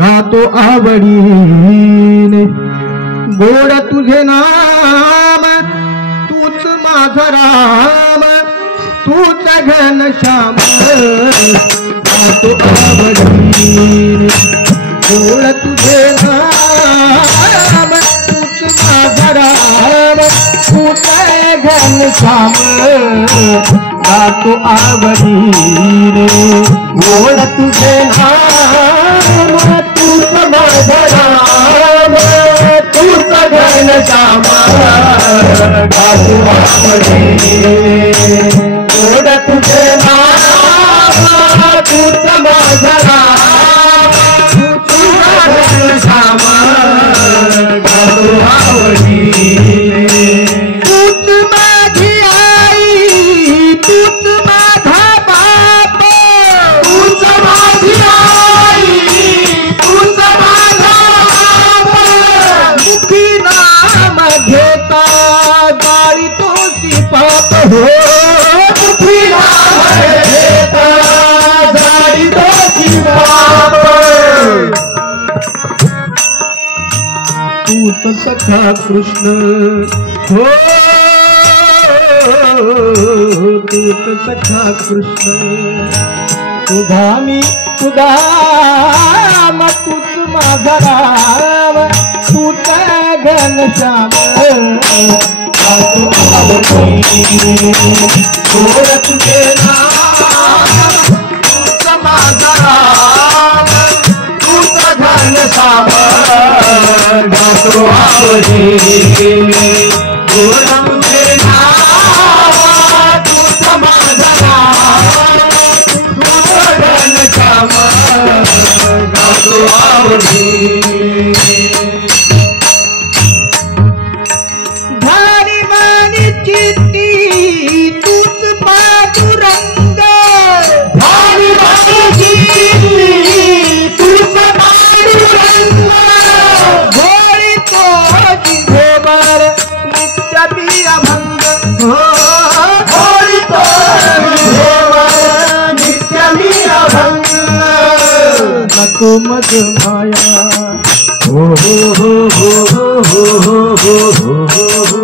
गातो आवडीने गोड तुझे नाम तूच माझा राम तूच घनश्याम गातो आवडीने गोड तुझे नाम तूच माझा राम तूच घनश्याम गातो आवडीने गोड तुझे नाम तूच माझा राम तूच घनश्याम गातो आवडीने गोड तुझे नाम तूच माझा राम तूच घनश्याम गातो आवडीने तूच माझी आई तूच माझा बाप तूच माझी आई तूच माझा बाप मुखी नाम घेता जाई तोची पाप हो मुखी नाम घेता जाई तोची पाप तूच सखा कृष्ण हो तूच सखा कृष्ण तुझा मी तुझा तूच माझा राम तूच घनश्याम गातो आवडीने गोड तुझे नाम तूच माझा राम तूच घनश्याम गातो आवडीने गोड तुझे नाम तूच माझा राम तूच घनश्याम गातो आवडीने धारी मानी चित्ती तूच पांडुरंग धारी मानी चित्ती तूच पांडुरंग घोडी तो जिभेवर नित्य अभंग घोडी तो जिभेवर नित्य अभंग नको मज माया हो हो हो हो हो हो हो हो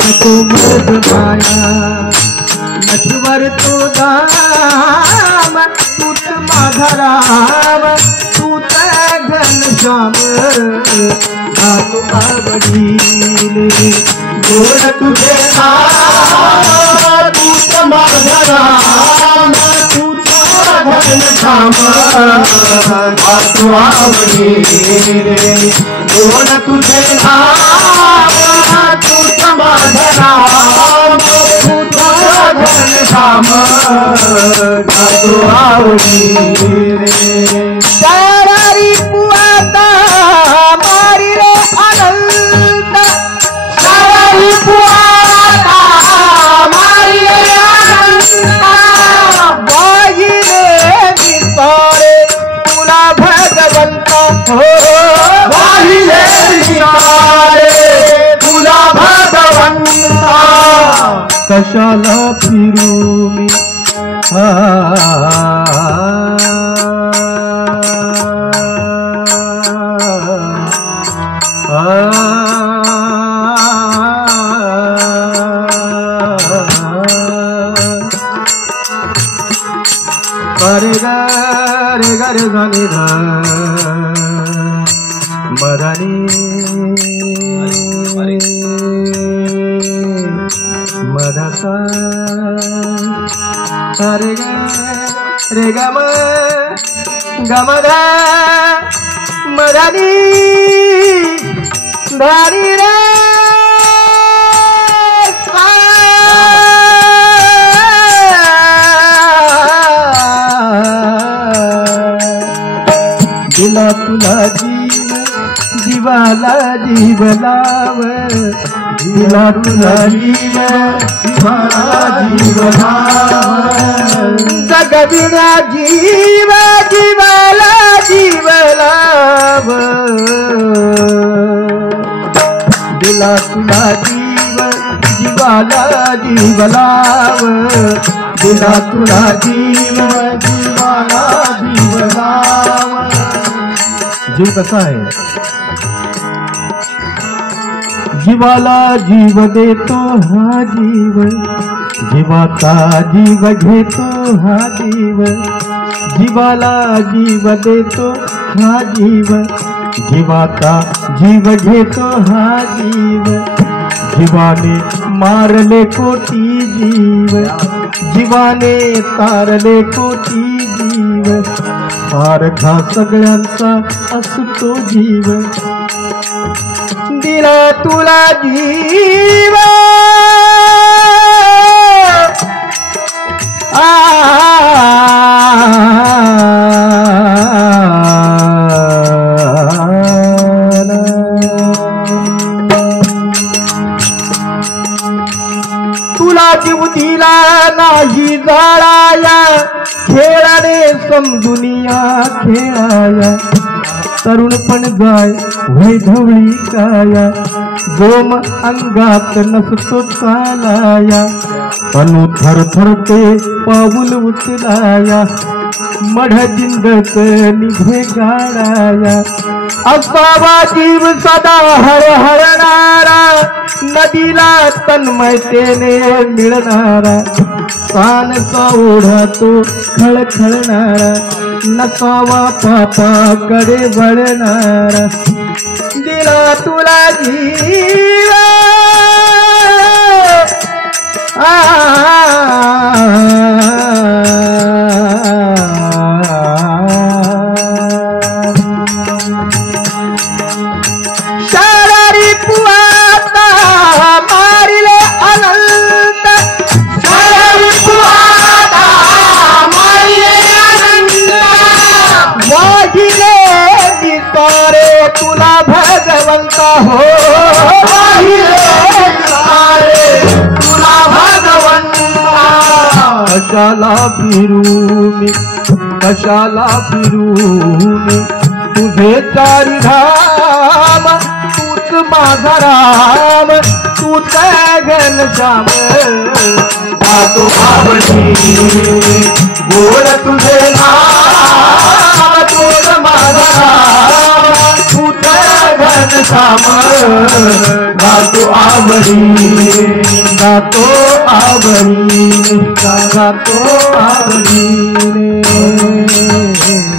नको मज माया नटवर तो दाम तूच माझा राम तूच घनश्याम गातो आवडीने गोड तुझे नाम तूच माझा राम तूच घनश्याम गातो आवडीने गोड तुझे नाम तूच माझा राम तूच घनश्याम गातो आवडीने सारारी पुआता मारी रे अनंत सारारी पुआता मारी रे अनंत वाहिने विस्तारे तुला भगवंत हो वाहिने विस्तारे तुला भगवंत कशाला फिरू मी रे गा रे गा रे गा रे गा मरानी मदासा रे गा रे गा म गमदा मरानी धारी रे दिला तुला जीव जीवाला जीव लाव दिला तुला जीव जीवाला जीव लाव जगविना जीव जीवाला जीव लाव दिला तुला जीव जीवाला जीव लाव दिला तुला जीव जीवाला जीव लाव जीव कसा आहे? जीवाला जीव देतो हा जीव, जीवाचा जीव घेतो हा जीव, जीवाला जीव देतो हा जीव, जीवाचा जीव घेतो हा जीव, जीवाने मारले कोटी जीव, जीवाने तारले कोटी जीव, सारखा सगळ्यांचा असतो जीव, दिला तुला जीव तुला जीव दिला नाही जाळाया, खेळाने समजुनिया खेळाया, तरुणपण जाय वय ढवळी काया, जोम अंगात नसतो चालाया, अनु थरथरते पाऊल उचलाया, मढ जिंदक निघे गाडाया, असावा जीव सदा हळहळणारा, नदीला तन्मयतेने मिळणारा, कानचा ओढा तो खळखळणारा, नसावा पापाकडे वळणारा, दिला तुला जीव शारीरिक पुआता मारिले अनंत, शारीरिक पुआता मारिले अनंत, वाहिले विचारे तुला भगवंता हो, वाहिले विचारे तुला भगवंता, कशाला फिरू मी, कशाला फिरू मी, तुझे चारी धाम, तूच माझा राम, तूच घनश्याम, जातो आवडी गोड तुझे नाम, तूच माझा राम, तूच घनश्याम, जातो आवडी, जातो आवडी, जातो आवडी रे.